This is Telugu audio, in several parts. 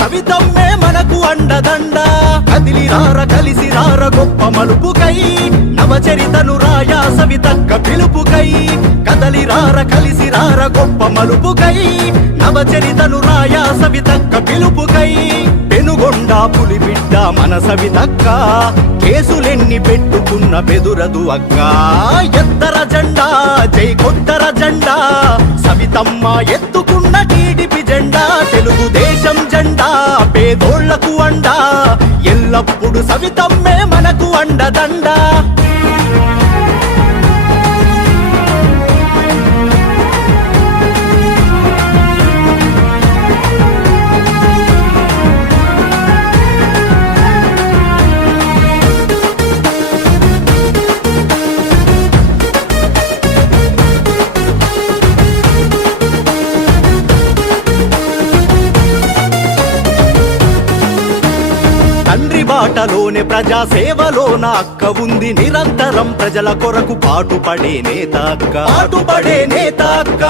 సవితమ్మే మనకు అండదండ కదిలిరార కలిసిరార గొప్ప మలుపుకై నవచరితను రాయా సవితక్క పిలుపుకై కదలిరార కలిసిరార గొప్ప మలుపుకై నవచరితను రాయా సవితక్క పిలుపుకై పెనుగొండ పులిబిడ్డ మన సవితక్క కేసులెన్ని పెట్టుకున్న బెదురదు అక్క ఎత్తర జెండా జై కొత్తర జెండా సవితమ్మ ఎత్తుకున్న టీడీపీ జెండా తెలుగుదేశం జెండా పేదోళ్లకు అండా ఎల్లప్పుడు సవితమ్మే మనకు అండదండ తండ్రి బాటలోనే ప్రజా సేవలోన అక్క ఉంది నిరంతరం ప్రజల కొరకు పాటుపడే నేత అక్క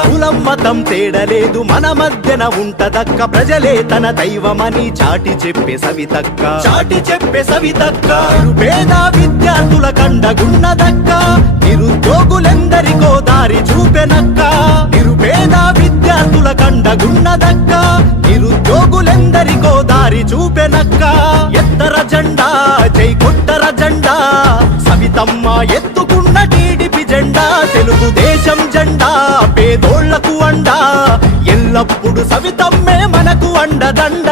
కులం మతం తేడలేదు మన మధ్యన ఉంటదక్క ప్రజలే తన దైవమని చాటి చెప్పే సవితక్క పేద విద్యార్థుల కండగున్నదక్క నిరుద్యోగులెందరికో దారి చూపెనక్క నిరుపేద విద్యార్థుల కండగున్నదక్క నిరుద్యోగులెందరికో దారి చూపెనక్క ఎత్తర జెండా జై కొట్టర జెండా సవితమ్మ ఎత్తుకున్న టీడీపీ జెండా తెలుగుదేశం జెండా పేదోళ్లకు అండా ఎల్లప్పుడు సవితమ్మే మనకు అండదండ